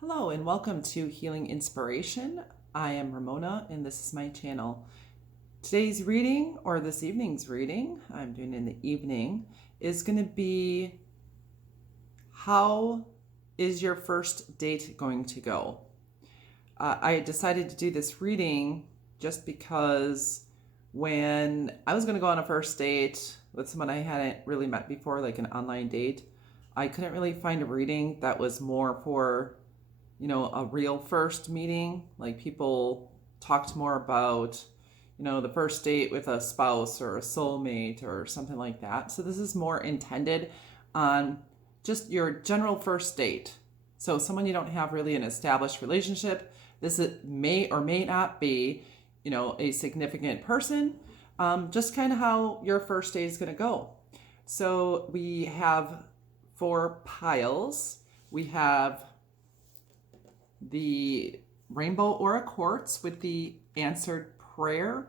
Hello and welcome to Healing Inspiration. I am Ramona and this is my channel. Today's reading, or this evening's reading, I'm doing in the evening, is going to be how is your first date going to go? I decided to do this reading just because when I was going to go on a first date with someone I hadn't really met before, like an online date, I couldn't really find a reading that was more for a real first meeting. Like people talked more about, the first date with a spouse or a soulmate or something like that. So this is more intended on just your general first date. So someone you don't have really an established relationship. This may or may not be, a significant person. Just kind of how your first date is going to go. So we have 4 piles. We have the Rainbow Aura Quartz with the Answered Prayer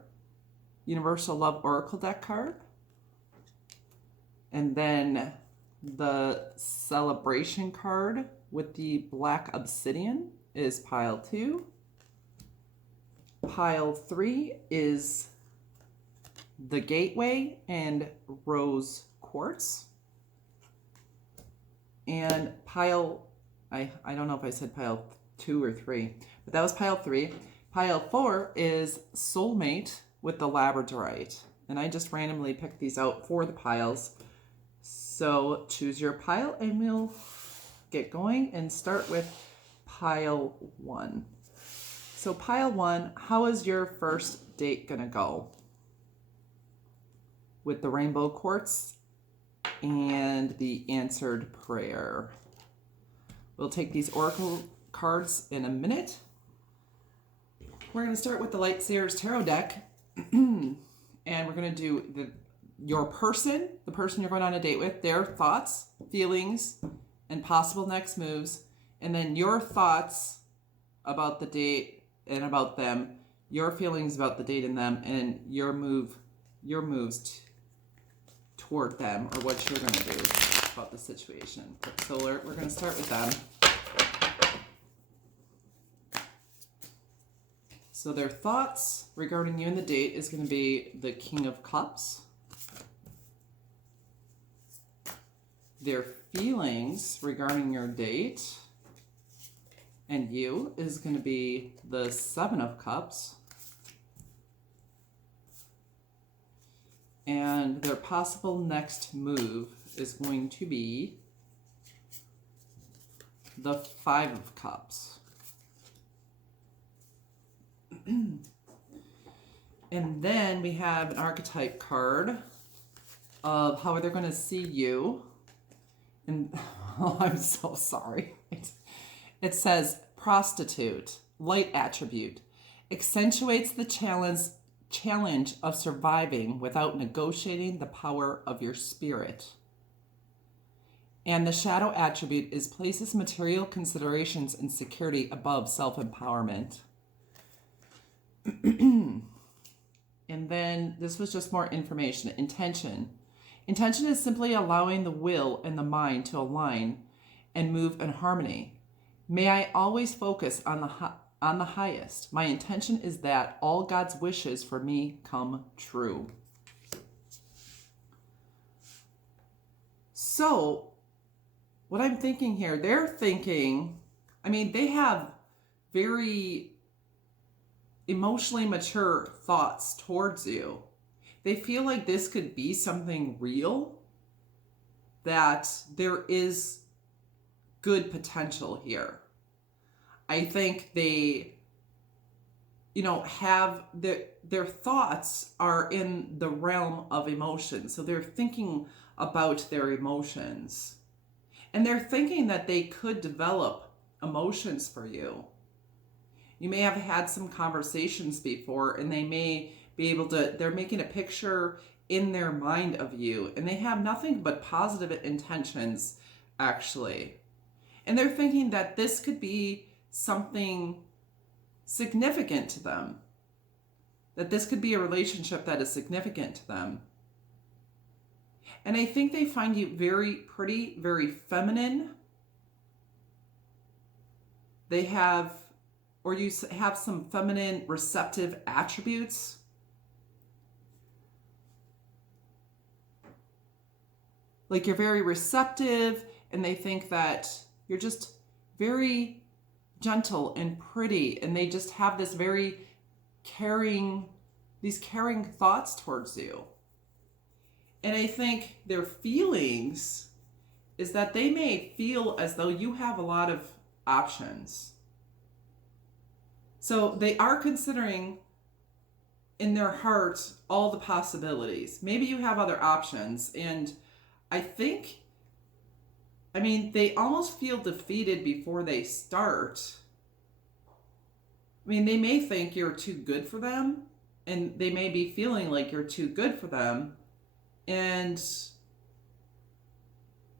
Universal Love Oracle deck card. And then the Celebration card with the Black Obsidian is pile 2. Pile 3 is the Gateway and Rose Quartz. And pile, I don't know if I said pile 2 or 3, but that was pile 3. Pile 4 is Soulmate with the Labradorite. And I just randomly picked these out for the piles. So choose your pile and we'll get going and start with pile 1. So pile 1, how is your first date gonna go? With the Rainbow Quartz and the Answered Prayer. We'll take these Oracle cards in a minute. We're going to start with the Light Seers Tarot deck. And we're going to do your person, the person you're going on a date with, their thoughts, feelings, and possible next moves. And then your thoughts about the date and about them, your feelings about the date and them, and your moves toward them, or what you're going to do about the situation. So we're going to start with them. So their thoughts regarding you and the date is going to be the King of Cups. Their feelings regarding your date and you is going to be the Seven of Cups. And their possible next move is going to be the Five of Cups. And then we have an archetype card of how they're going to see you. And oh, I'm so sorry. It says prostitute, light attribute, accentuates the challenge of surviving without negotiating the power of your spirit. And the shadow attribute is places material considerations and security above self-empowerment. And then this was just more information. Intention. Intention is simply allowing the will and the mind to align and move in harmony. May I always focus on the highest. My intention is that all God's wishes for me come true. So, what I'm thinking here, they're thinking, they have very emotionally mature thoughts towards you. They feel like this could be something real, that there is good potential here. I think they, have their thoughts are in the realm of emotion. So they're thinking about their emotions. And they're thinking that they could develop emotions for you. You may have had some conversations before and they may be able to, they're making a picture in their mind of you and they have nothing but positive intentions, actually. And they're thinking that this could be something significant to them, that this could be a relationship that is significant to them. And I think they find you very pretty, very feminine, they have, or you have some feminine receptive attributes. Like you're very receptive, and they think that you're just very gentle and pretty, and they just have this very caring, these caring thoughts towards you. And I think their feelings is that they may feel as though you have a lot of options. So they are considering in their heart all the possibilities. Maybe you have other options, and I think, I mean, they almost feel defeated before they start. I mean, they may think you're too good for them, and they may be feeling like you're too good for them, and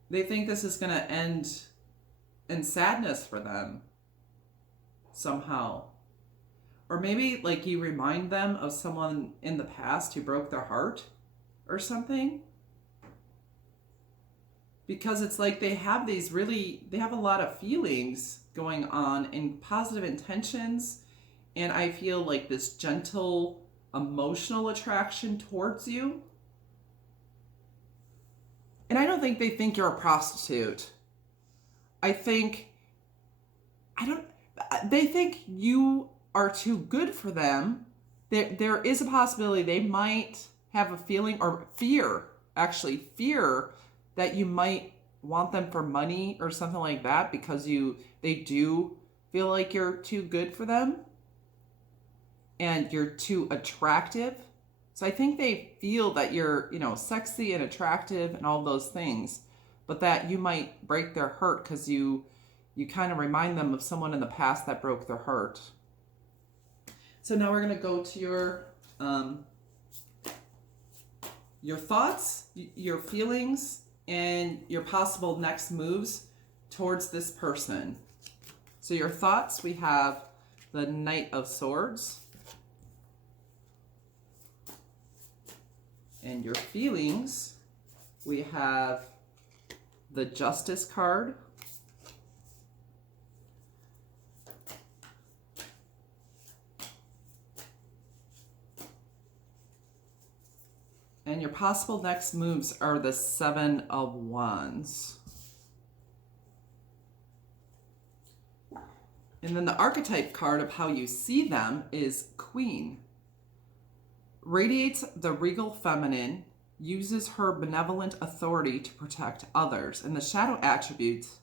they think this is going to end in sadness for them somehow. Or maybe like you remind them of someone in the past who broke their heart or something. Because it's like they have a lot of feelings going on and positive intentions. And I feel like this gentle emotional attraction towards you. And I don't think they think you're a prostitute. They think you are too good for them. There is a possibility they might have a feeling or fear that you might want them for money or something like that, because they do feel like you're too good for them and you're too attractive. So I think they feel that you're, sexy and attractive and all those things, but that you might break their heart because you kind of remind them of someone in the past that broke their heart. So now we're going to go to your thoughts, your feelings, and your possible next moves towards this person. So your thoughts, we have the Knight of Swords. And your feelings, we have the Justice card. And your possible next moves are the Seven of Wands. And then the archetype card of how you see them is Queen. Radiates the regal feminine, uses her benevolent authority to protect others. And the shadow attributes,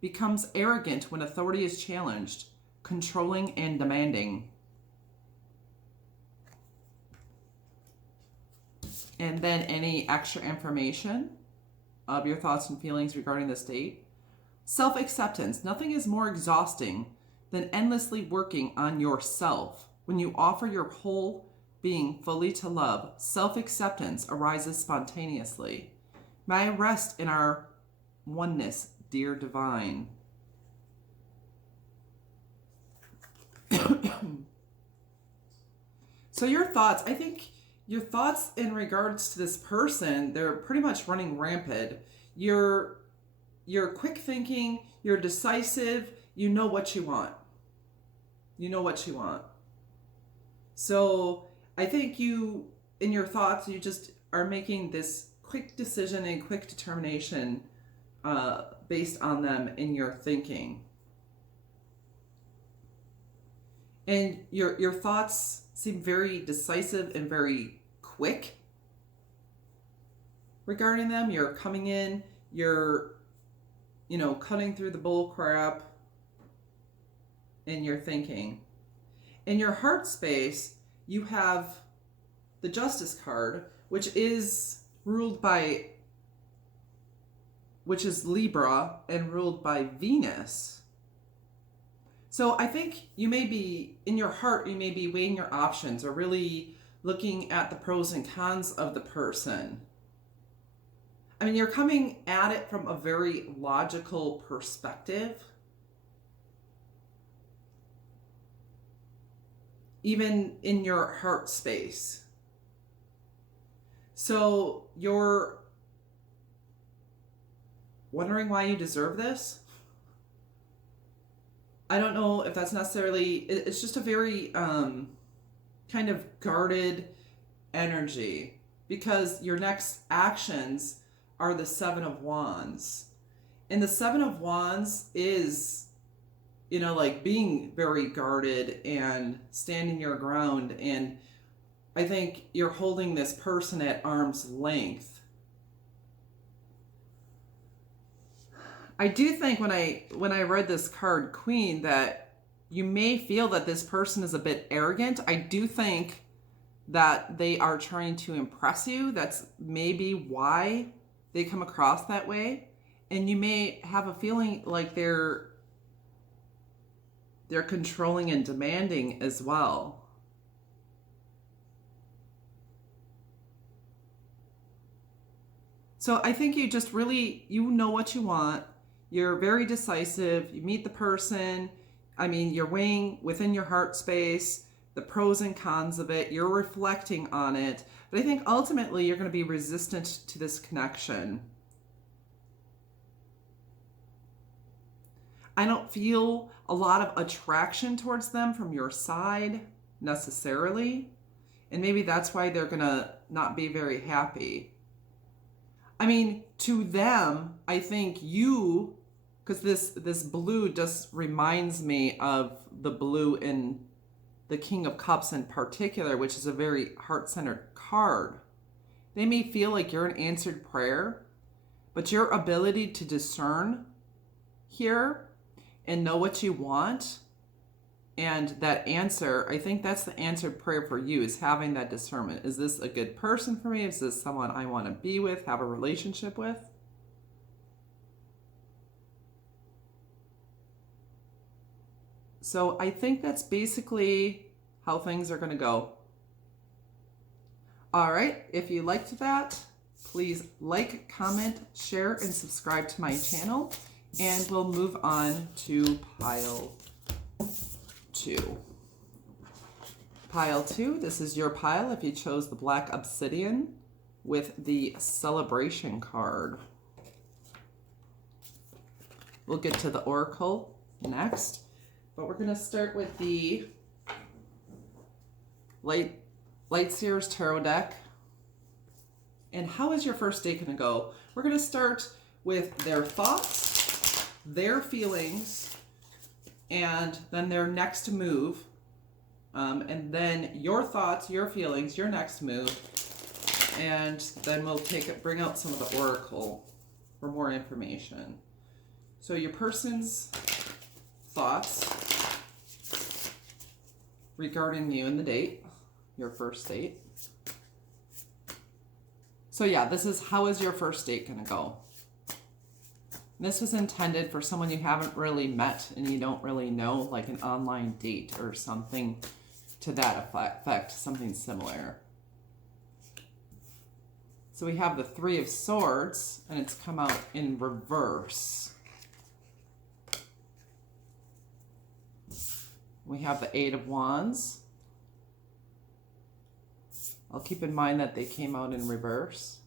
becomes arrogant when authority is challenged, controlling and demanding. And then any extra information of your thoughts and feelings regarding this date. Self-acceptance. Nothing is more exhausting than endlessly working on yourself. When you offer your whole being fully to love, self-acceptance arises spontaneously. May I rest in our oneness, dear divine. So your thoughts, I think your thoughts in regards to this person, they're pretty much running rampant. You're quick thinking, you're decisive, you know what you want. You know what you want. So I think in your thoughts, you just are making this quick decision and quick determination based on them in your thinking. And your thoughts seem very decisive and very quick regarding them. You're coming in, you're, cutting through the bull crap in your thinking. In your heart space, you have the Justice card, which is Libra and ruled by Venus. So I think you may be, in your heart, you may be weighing your options or really looking at the pros and cons of the person. I mean, you're coming at it from a very logical perspective. Even in your heart space. So you're wondering why you deserve this? I don't know if that's necessarily, it's just a very kind of guarded energy, because your next actions are the Seven of Wands. And the Seven of Wands is, like being very guarded and standing your ground. And I think you're holding this person at arm's length. I do think when I read this card, Queen, that you may feel that this person is a bit arrogant. I do think that they are trying to impress you. That's maybe why they come across that way. And you may have a feeling like they're controlling and demanding as well. So I think you just really, know what you want. You're very decisive. You meet the person. I mean, you're weighing within your heart space the pros and cons of it. You're reflecting on it. But I think ultimately you're going to be resistant to this connection. I don't feel a lot of attraction towards them from your side necessarily. And maybe that's why they're going to not be very happy. I mean, to them, I think you, because this blue just reminds me of the blue in the King of Cups in particular, which is a very heart-centered card. They may feel like you're an answered prayer, but your ability to discern here and know what you want, and that answer, I think that's the answered prayer for you, is having that discernment. Is this a good person for me? Is this someone I want to be with, have a relationship with? So I think that's basically how things are going to go. All right, if you liked that, please like, comment, share, and subscribe to my channel. And we'll move on to pile 2. Pile 2, this is your pile if you chose the Black Obsidian with the Celebration card. We'll get to the Oracle next, but we're going to start with the Lightseer's Tarot deck. And how is your first date going to go? We're going to start with their thoughts, their feelings, and then their next move. And then your thoughts, your feelings, your next move. And then we'll bring out some of the Oracle for more information. So your person's thoughts regarding you and the date, your first date. So yeah, this is how is your first date going to go? This is intended for someone you haven't really met and you don't really know, like an online date or something to that effect, something similar. So we have the Three of Swords, and it's come out in reverse. We have the Eight of Wands. I'll keep in mind that they came out in reverse.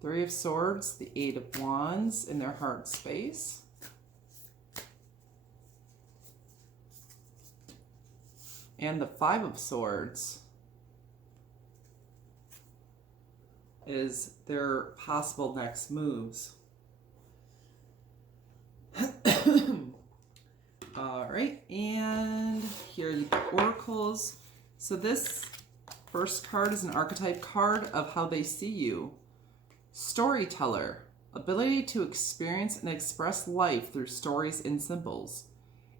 Three of Swords, the Eight of Wands in their heart space. And the Five of Swords is their possible next moves. All right, and here are the oracles. So this first card is an archetype card of how they see you. Storyteller, ability to experience and express life through stories and symbols.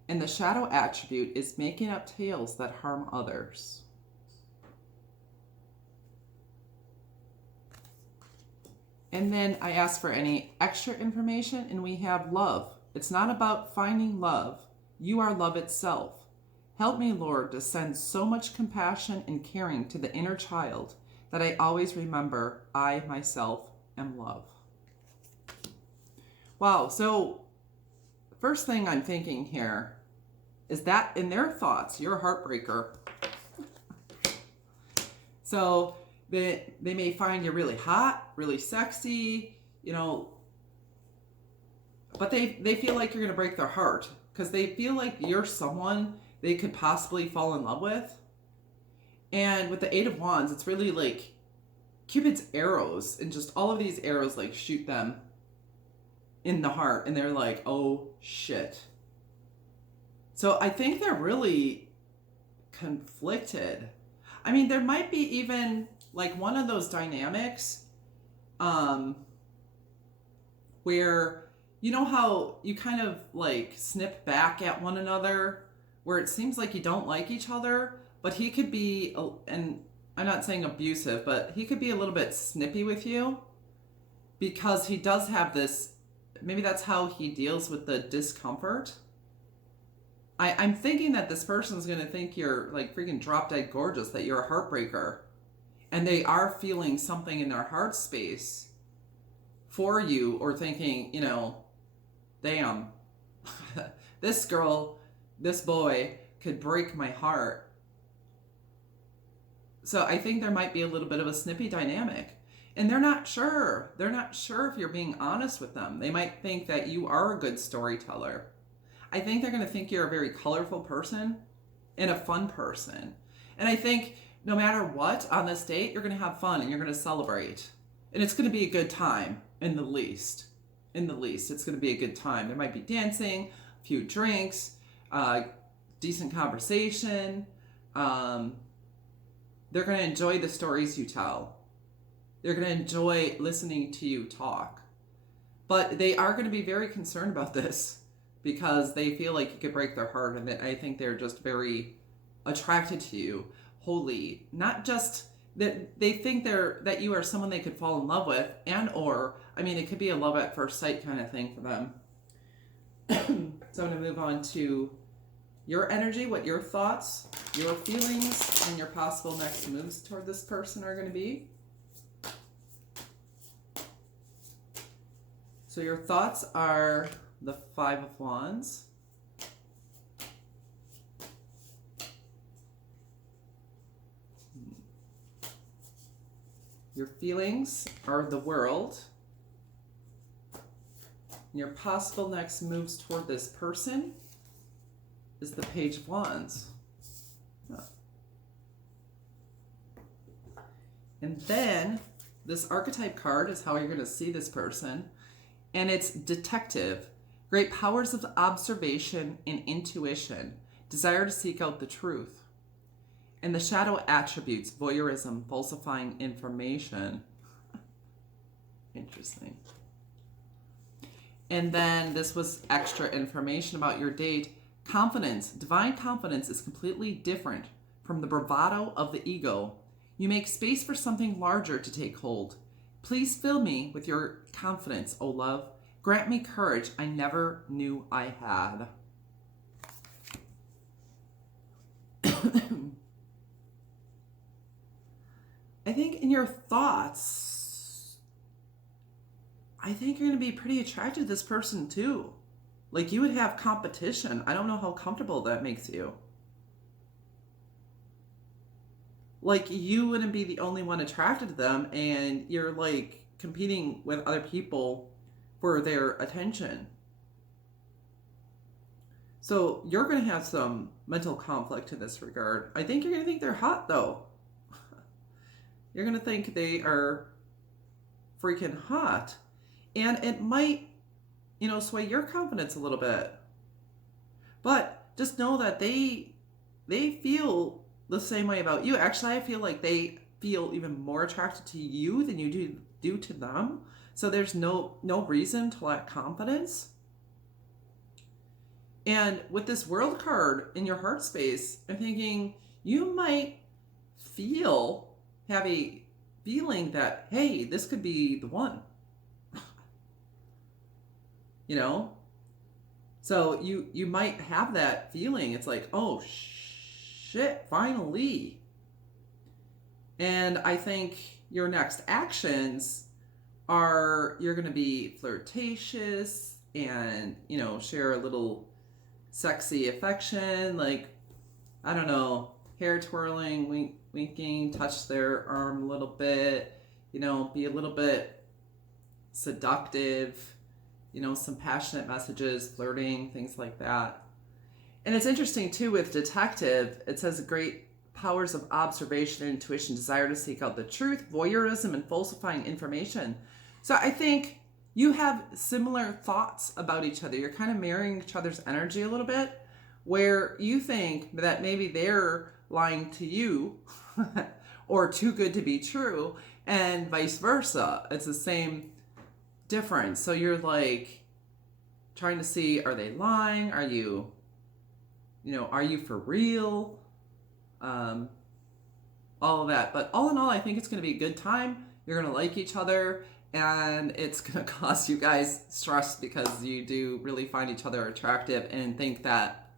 And the shadow attribute is making up tales that harm others. And then I asked for any extra information, and we have love. It's not about finding love. You are love itself. Help me, Lord, to send so much compassion and caring to the inner child that I always remember I myself am love. Wow, so first thing I'm thinking here is that in their thoughts, you're a heartbreaker. So they may find you really hot, really sexy, but they feel like you're going to break their heart because they feel like you're someone they could possibly fall in love with. And with the Eight of Wands, it's really like Cupid's arrows, and just all of these arrows like shoot them in the heart, and they're like, oh shit. So I think they're really conflicted. I mean, there might be even like one of those dynamics where, you know how you kind of like snip back at one another, where it seems like you don't like each other, but he could be, and I'm not saying abusive, but he could be a little bit snippy with you because he does have this, maybe that's how he deals with the discomfort. I'm thinking that this person's going to think you're like freaking drop dead gorgeous, that you're a heartbreaker. And they are feeling something in their heart space for you, or thinking, you know, damn, this girl, this boy could break my heart. So I think there might be a little bit of a snippy dynamic. And they're not sure. They're not sure if you're being honest with them. They might think that you are a good storyteller. I think they're going to think you're a very colorful person and a fun person. And I think no matter what on this date, you're going to have fun and you're going to celebrate. And it's going to be a good time, in the least. In the least, it's going to be a good time. There might be dancing, a few drinks, decent conversation. They're going to enjoy the stories you tell. They're going to enjoy listening to you talk. But they are going to be very concerned about this because they feel like you could break their heart, and I think they're just very attracted to you wholly. Not just that they think that you are someone they could fall in love with, and or, I mean, it could be a love at first sight kind of thing for them. So I'm going to move on to your energy, what your thoughts, your feelings, and your possible next moves toward this person are going to be. So your thoughts are the Five of Wands. Your feelings are the World. And your possible next moves toward this person is the Page of Wands. Oh. And then this archetype card is how you're going to see this person. And it's Detective. Great powers of observation and intuition. Desire to seek out the truth. And the shadow attributes, voyeurism, falsifying information. Interesting. And then this was extra information about your date. Confidence. Divine confidence is completely different from the bravado of the ego. You make space for something larger to take hold. Please fill me with your confidence, O love. Grant me courage I never knew I had. I think in your thoughts, I think you're going to be pretty attracted to this person too. Like you would have competition. I don't know how comfortable that makes you. Like you wouldn't be the only one attracted to them, and you're like competing with other people for their attention. So you're going to have some mental conflict in this regard. I think you're going to think they're hot though. You're going to think they are freaking hot. And it might, sway your confidence a little bit. But just know that they feel the same way about you. Actually, I feel like they feel even more attracted to you than you do to them. So there's no reason to lack confidence. And with this World card in your heart space, I'm thinking you might have a feeling that, hey, this could be the one. So you might have that feeling. It's like, oh shit, finally. And I think your next actions are, you're going to be flirtatious and, share a little sexy affection, like, I don't know, hair twirling, winking, touch their arm a little bit, be a little bit seductive, some passionate messages, flirting, things like that. And it's interesting too with detective, it says great powers of observation and intuition, desire to seek out the truth, voyeurism, and falsifying information. So I think you have similar thoughts about each other. You're kind of mirroring each other's energy a little bit, where you think that maybe they're lying to you or too good to be true, and vice versa. It's the same difference. So you're like trying to see, are they lying? Are you for real? All of that. But all in all, I think it's going to be a good time. You're going to like each other, and it's going to cause you guys stress because you do really find each other attractive and think that,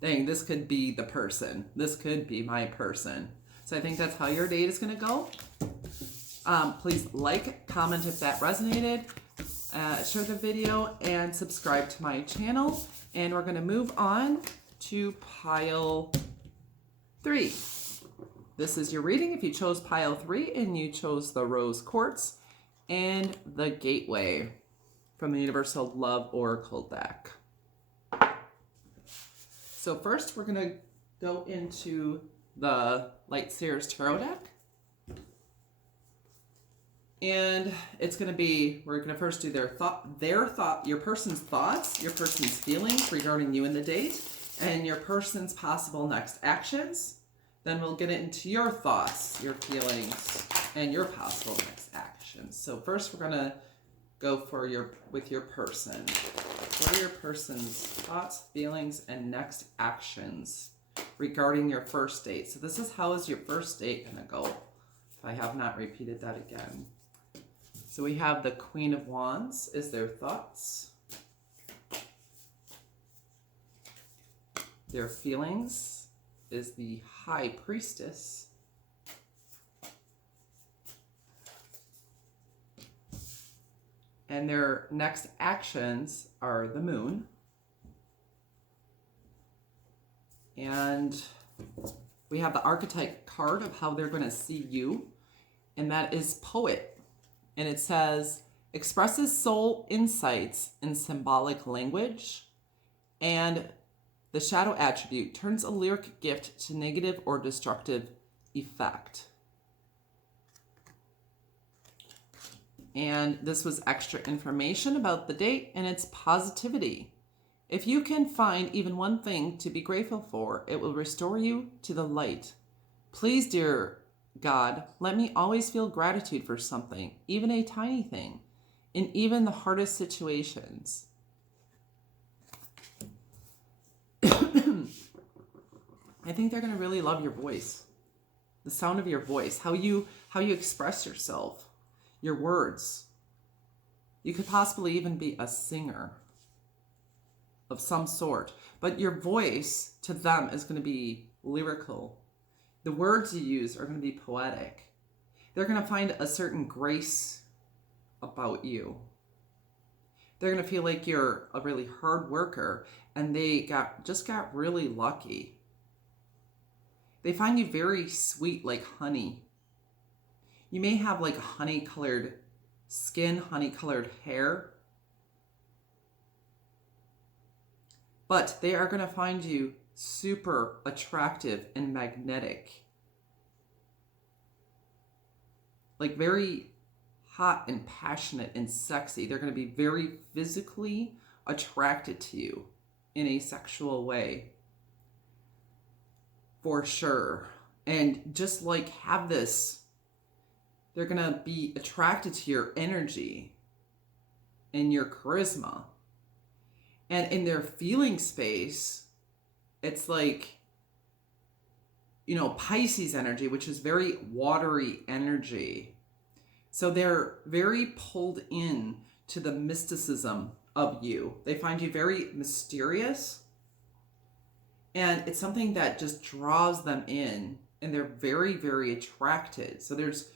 dang, this could be the person. This could be my person. So I think that's how your date is going to go. Please like, comment if that resonated, share the video, and subscribe to my channel. And we're going to move on to pile 3. This is your reading if you chose pile 3 and you chose the Rose Quartz and the Gateway from the Universal Love Oracle deck. So first we're going to go into the Light Seers Tarot deck. And it's going to be, we're going to first do your person's thoughts, your person's feelings regarding you and the date, and your person's possible next actions. Then we'll get into your thoughts, your feelings, and your possible next actions. So first we're going to go with your person. What are your person's thoughts, feelings, and next actions regarding your first date? So this is how is your first date going to go, if I have not repeated that again. So we have the Queen of Wands is their thoughts. Their feelings is the High Priestess. And their next actions are the Moon. And we have the archetype card of how they're going to see you, and that is Poet. And it says, expresses soul insights in symbolic language, and the shadow attribute turns a lyric gift to negative or destructive effect. And this was extra information about the date and its positivity. If you can find even one thing to be grateful for, it will restore you to the light. Please, dear God, let me always feel gratitude for something, even a tiny thing, in even the hardest situations. I think they're going to really love your voice, the sound of your voice, how you express yourself, your words. You could possibly even be a singer of some sort, but your voice to them is going to be lyrical. The words you use are going to be poetic. They're going to find a certain grace about you. They're going to feel like you're a really hard worker, and they just got really lucky. They find you very sweet, like honey. You may have like honey-colored skin, honey-colored hair, but they are going to find you super attractive and magnetic. Like very hot and passionate and sexy. They're going to be very physically attracted to you in a sexual way. For sure. And just like have this, they're going to be attracted to your energy and your charisma. And in their feeling space, it's like, Pisces energy, which is very watery energy. So they're very pulled in to the mysticism of you. They find you very mysterious. And it's something that just draws them in, and they're very, very attracted. So there's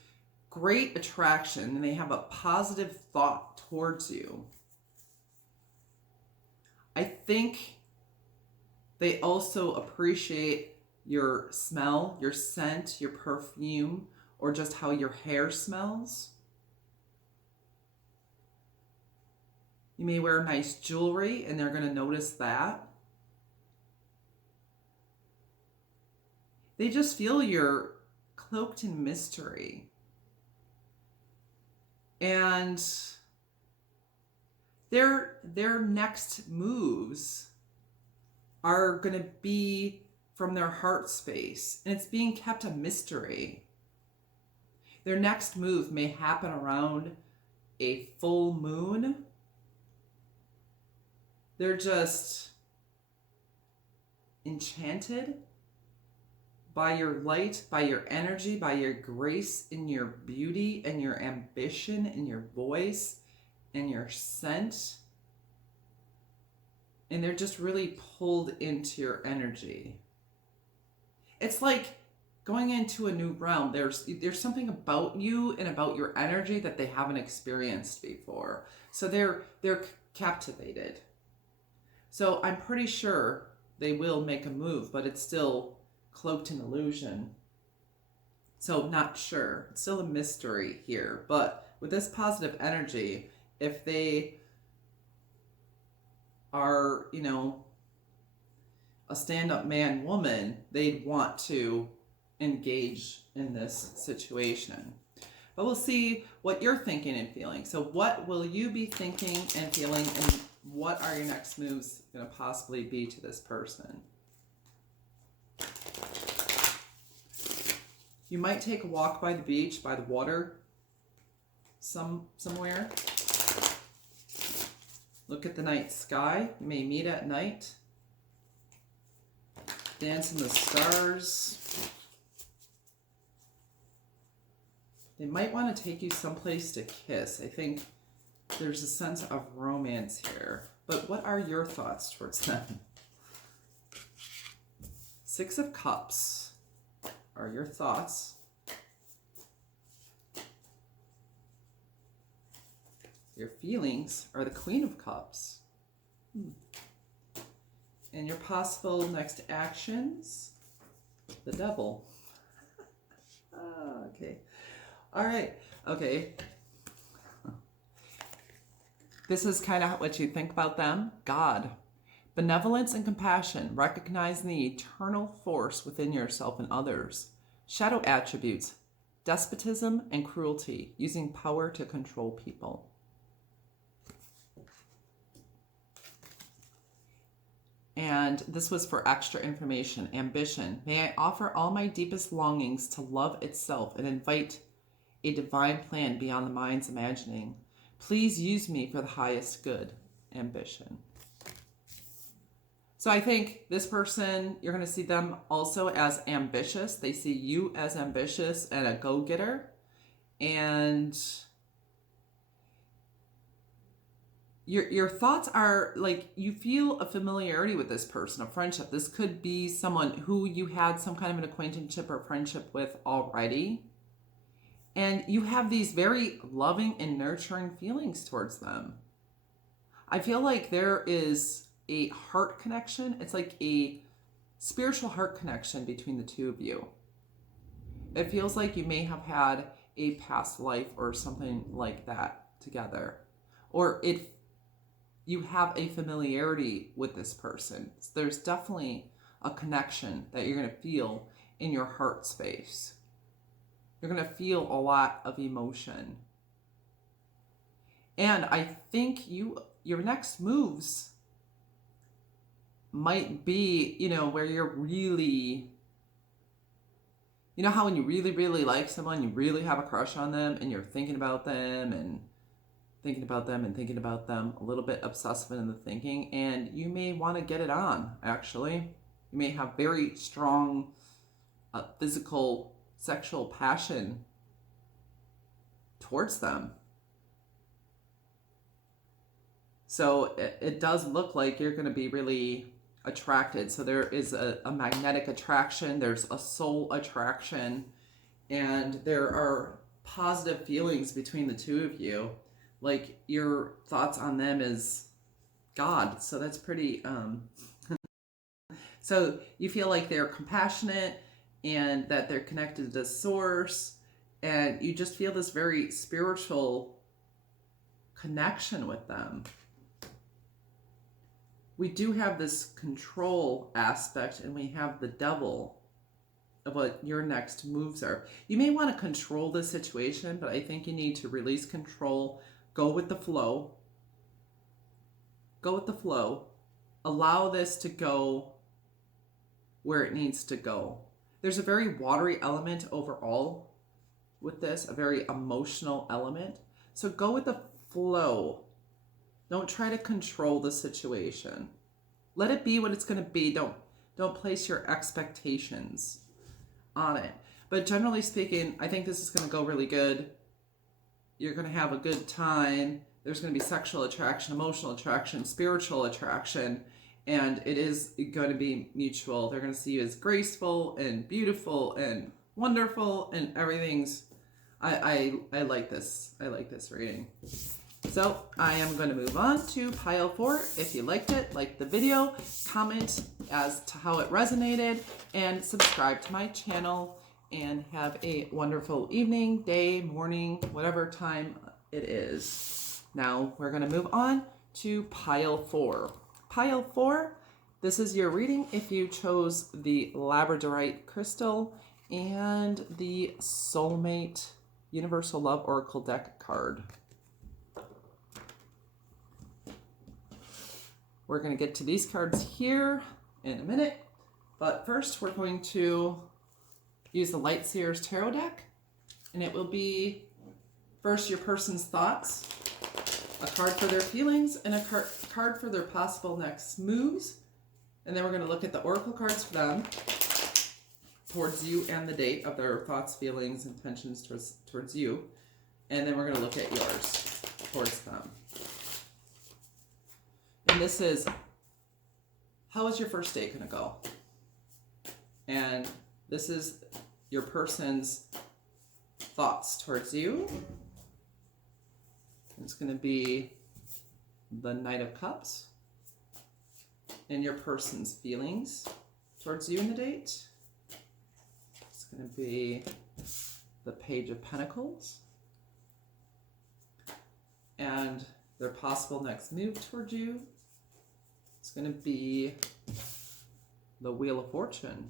great attraction, and they have a positive thought towards you. I think they also appreciate your smell, your scent, your perfume, or just how your hair smells. You may wear nice jewelry and they're going to notice that. They just feel you're cloaked in mystery. And their next moves are going to be from their heart space, and it's being kept a mystery. Their next move may happen around a full moon. They're just enchanted by your light, by your energy, by your grace, and your beauty, and your ambition, and your voice, and your scent. And they're just really pulled into your energy. It's like going into a new realm. There's something about you and about your energy that they haven't experienced before. So they're captivated. So I'm pretty sure they will make a move, but it's still cloaked in illusion. So not sure. It's still a mystery here. But with this positive energy, if they are, a stand-up man, woman, they'd want to engage in this situation. But we'll see what you're thinking and feeling. So what will you be thinking and feeling, and what are your next moves going to possibly be to this person? You might take a walk by the beach, by the water, somewhere. Look at the night sky. You may meet at night. Dance in the stars. They might want to take you someplace to kiss. I think there's a sense of romance here. But what are your thoughts towards them? Six of Cups are your thoughts. Your feelings are the Queen of Cups. And your possible next actions, the Devil. Okay. All right. Okay. This is kind of what you think about them. God. Benevolence and compassion, recognizing the eternal force within yourself and others. Shadow attributes, despotism and cruelty, using power to control people. And this was for extra information. Ambition. May I offer all my deepest longings to love itself and invite a divine plan beyond the mind's imagining. Please use me for the highest good. Ambition. So I think this person, you're going to see them also as ambitious. They see you as ambitious and a go-getter. And your thoughts are like, you feel a familiarity with this person, a friendship. This could be someone who you had some kind of an acquaintanceship or friendship with already. And you have these very loving and nurturing feelings towards them. I feel like there is a heart connection. It's like a spiritual heart connection between the two of you. It feels like you may have had a past life or something like that together. Or you have a familiarity with this person. So there's definitely a connection that you're going to feel in your heart space. You're going to feel a lot of emotion. And I think your next moves might be, where you're really, how when you really, really like someone, you really have a crush on them, and you're thinking about them and thinking about them and thinking about them, a little bit obsessive in the thinking, and you may want to get it on, actually. You may have very strong physical, sexual passion towards them. So it does look like you're going to be really attracted. So there is a magnetic attraction, there's a soul attraction, and there are positive feelings between the two of you. Like, your thoughts on them is God. So that's pretty, so you feel like they're compassionate and that they're connected to source, and you just feel this very spiritual connection with them. we do have this control aspect, and we have the devil of what your next moves are. You may want to control the situation, but I think you need to release control, go with the flow. Go with the flow. Allow this to go where it needs to go. There's a very watery element overall with this, a very emotional element. So go with the flow. Don't try to control the situation. Let it be what it's going to be. Don't place your expectations on it. But generally speaking, I think this is going to go really good. You're going to have a good time. There's going to be sexual attraction, emotional attraction, spiritual attraction, and it is going to be mutual. They're going to see you as graceful and beautiful and wonderful, and everything's. I like this. I like this reading. So I am going to move on to pile 4. If you liked it, like the video, comment as to how it resonated, and subscribe to my channel, and have a wonderful evening, day, morning, whatever time it is. Now we're going to move on to pile 4. Pile 4, this is your reading if you chose the labradorite crystal and the soulmate universal love oracle deck card. We're going to get to these cards here in a minute, but first we're going to use the Light Seers Tarot deck, and it will be first your person's thoughts, a card for their feelings, and a card for their possible next moves, and then we're going to look at the oracle cards for them towards you and the date of their thoughts, feelings, intentions towards you, and then we're going to look at yours towards them. And this is, how is your first date going to go? And this is your person's thoughts towards you. It's going to be the Knight of Cups. And your person's feelings towards you in the date. It's going to be the Page of Pentacles. And their possible next move towards you. It's going to be the Wheel of Fortune.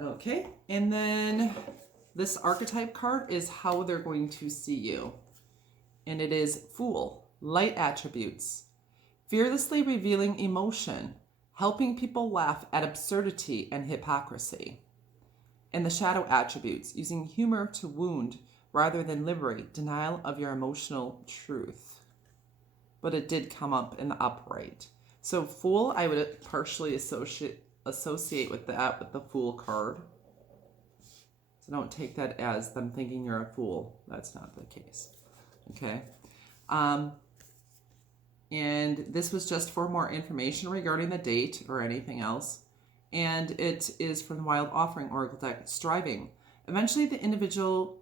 Okay, and then this archetype card is how they're going to see you. And it is Fool, light attributes, fearlessly revealing emotion, helping people laugh at absurdity and hypocrisy. And the shadow attributes, using humor to wound rather than liberate, denial of your emotional truth. But it did come up in the upright. So Fool, I would partially associate with that, with the Fool card. So don't take that as them thinking you're a fool. That's not the case. Okay. And this was just for more information regarding the date or anything else. And it is from the Wild Offering Oracle deck, Striving. Eventually the individual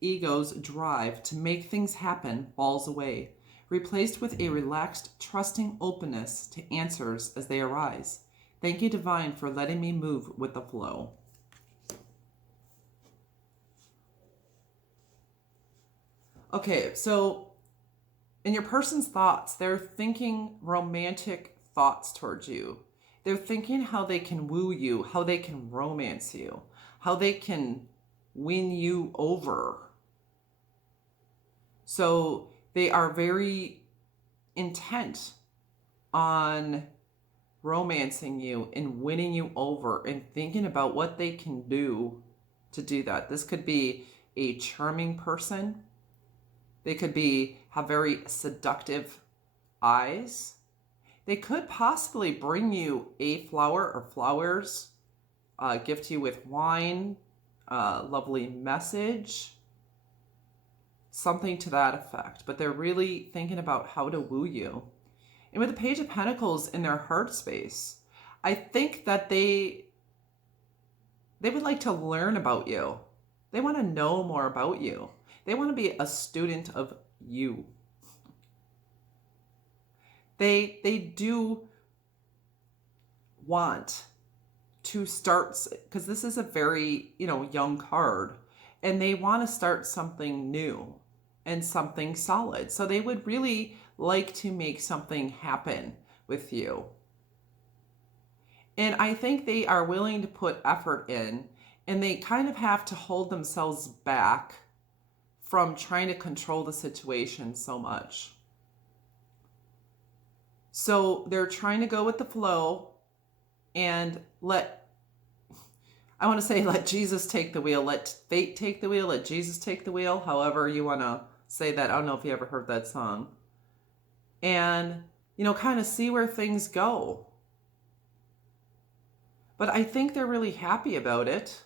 ego's drive to make things happen falls away, replaced with a relaxed, trusting openness to answers as they arise. Thank you, Divine, for letting me move with the flow. Okay, so in your person's thoughts, they're thinking romantic thoughts towards you. They're thinking how they can woo you, how they can romance you, how they can win you over. So they are very intent on romancing you and winning you over and thinking about what they can do to do that. This could be a charming person. They could have very seductive eyes. They could possibly bring you a flower or flowers, gift you with wine, lovely message, something to that effect. But they're really thinking about how to woo you. And with the Page of Pentacles in their heart space, I think that they would like to learn about you. They want to know more about you. They want to be a student of you. They do want to start, because this is a very, young card, and they want to start something new and something solid. So they would really like to make something happen with you. And I think they are willing to put effort in, and they kind of have to hold themselves back from trying to control the situation so much. So they're trying to go with the flow and let Jesus take the wheel, let fate take the wheel, let Jesus take the wheel, however you want to say that. I don't know if you ever heard that song. And, kind of see where things go. But I think they're really happy about it.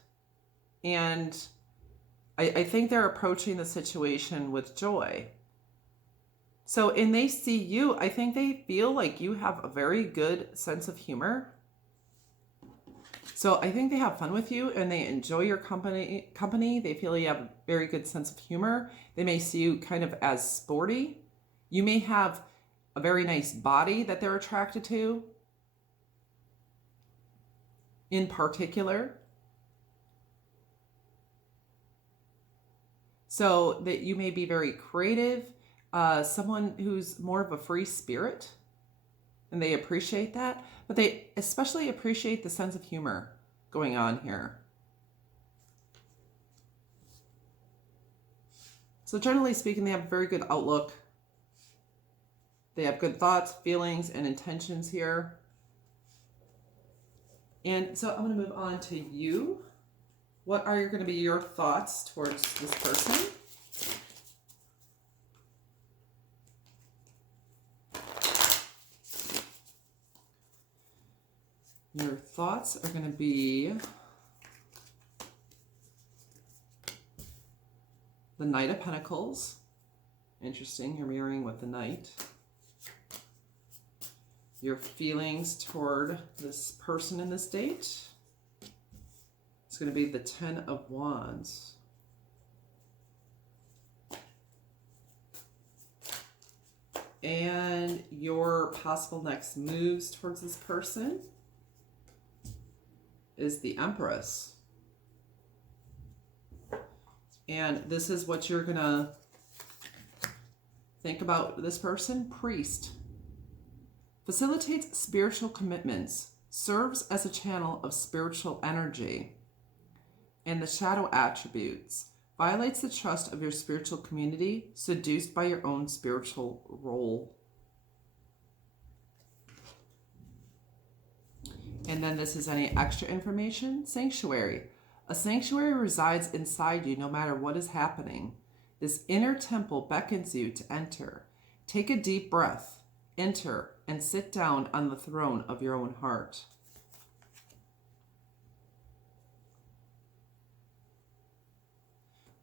And I think they're approaching the situation with joy. So, and they see you, I think they feel like you have a very good sense of humor. So I think they have fun with you and they enjoy your company. They feel you have a very good sense of humor. They may see you kind of as sporty. You may have a very nice body that they're attracted to in particular. So that you may be very creative, someone who's more of a free spirit, and they appreciate that, but they especially appreciate the sense of humor going on here. So generally speaking, they have a very good outlook. They have good thoughts, feelings, and intentions here. And so I'm going to move on to you. What are going to be your thoughts towards this person? Your thoughts are going to be the Knight of Pentacles. Interesting, you're mirroring with the Knight. Your feelings toward this person in this date. It's going to be the Ten of Wands. And your possible next moves towards this person is the Empress. And this is what you're going to think about this person. Priest. Facilitates spiritual commitments. Serves as a channel of spiritual energy. And the shadow attributes. Violates the trust of your spiritual community. Seduced by your own spiritual role. And then this is any extra information. Sanctuary. A sanctuary resides inside you no matter what is happening. This inner temple beckons you to enter. Take a deep breath. Enter and sit down on the throne of your own heart.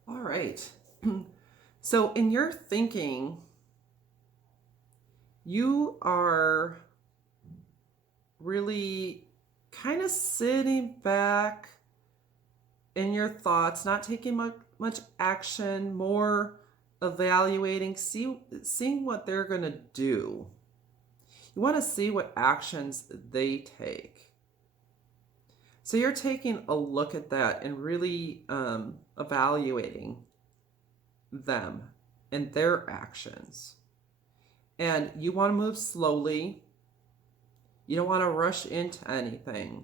All right. So in your thinking, you are really kind of sitting back in your thoughts, not taking much action, more evaluating, seeing what they're going to do. You want to see what actions they take. So you're taking a look at that and really evaluating them and their actions. And you want to move slowly. You don't want to rush into anything.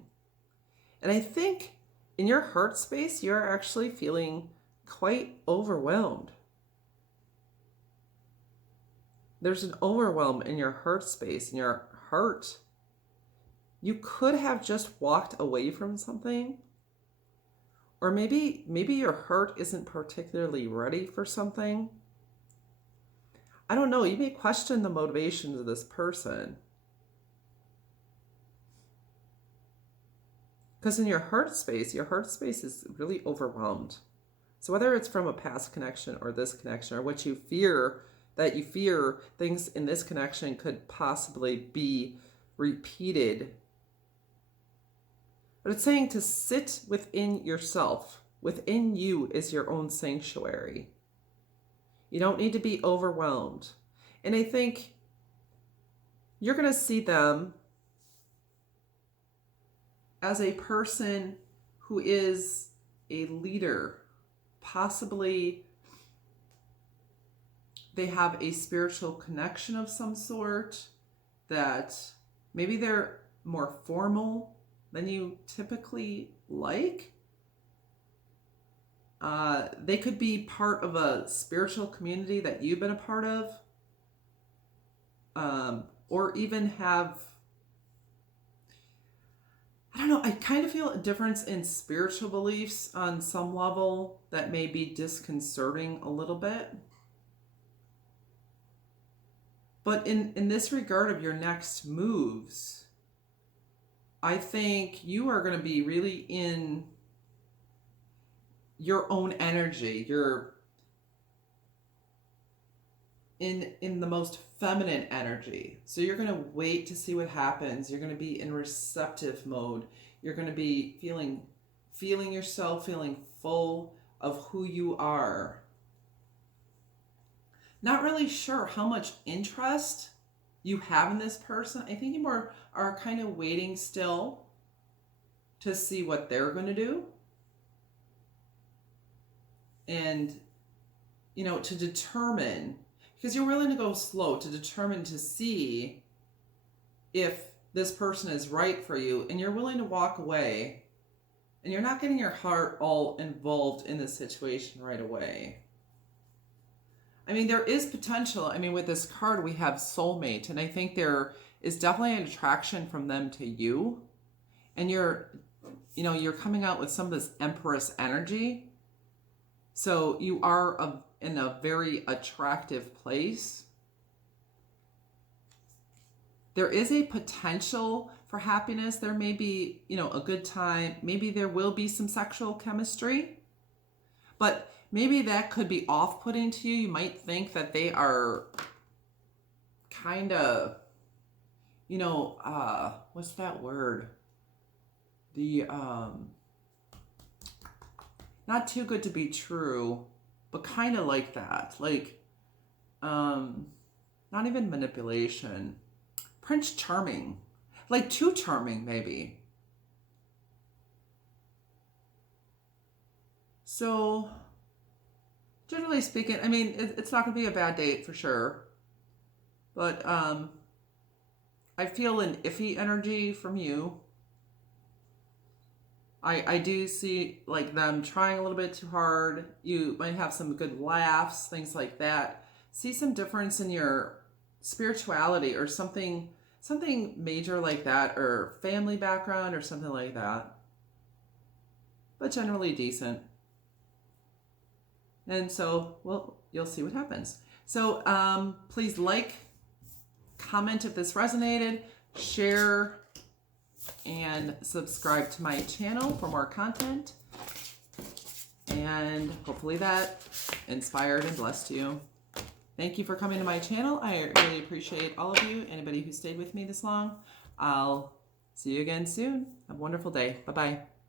And I think in your heart space, you're actually feeling quite overwhelmed. There's an overwhelm in your heart space, in your heart. You could have just walked away from something. Or maybe your heart isn't particularly ready for something. I don't know. You may question the motivations of this person. Because in your heart space is really overwhelmed. So whether it's from a past connection or this connection, or what you fear, that you fear things in this connection could possibly be repeated. But it's saying to sit within yourself. Within you is your own sanctuary. You don't need to be overwhelmed. And I think you're going to see them as a person who is a leader. Possibly they have a spiritual connection of some sort, that maybe they're more formal than you typically like. They could be part of a spiritual community that you've been a part of, or even have, I don't know, I kind of feel a difference in spiritual beliefs on some level that may be disconcerting a little bit. But in this regard of your next moves, I think you are going to be really in your own energy. You're in the most feminine energy. So you're going to wait to see what happens. You're going to be in receptive mode. You're going to be feeling yourself, feeling full of who you are. Not really sure how much interest you have in this person. I think you more are kind of waiting still to see what they're going to do. And, to determine, because you're willing to go slow, to determine to see if this person is right for you, and you're willing to walk away, and you're not getting your heart all involved in this situation right away. I mean, there is potential. I mean, with this card, we have soulmate, and I think there is definitely an attraction from them to you. And you're coming out with some of this Empress energy. So you are in a very attractive place. There is a potential for happiness. There may be, a good time. Maybe there will be some sexual chemistry, but maybe that could be off-putting to you. You might think that they are kind of, what's that word? The, not too good to be true, but kind of like that. Like, not even manipulation. Prince Charming. Like too charming, maybe. So, generally speaking, I mean, it's not going to be a bad date for sure. But I feel an iffy energy from you. I do see like them trying a little bit too hard. You might have some good laughs, things like that. See some difference in your spirituality or something major like that, or family background or something like that. But generally decent. And so, well, you'll see what happens. So please like, comment if this resonated, share, and subscribe to my channel for more content. And hopefully that inspired and blessed you. Thank you for coming to my channel. I really appreciate all of you, anybody who stayed with me this long. I'll see you again soon. Have a wonderful day. Bye-bye.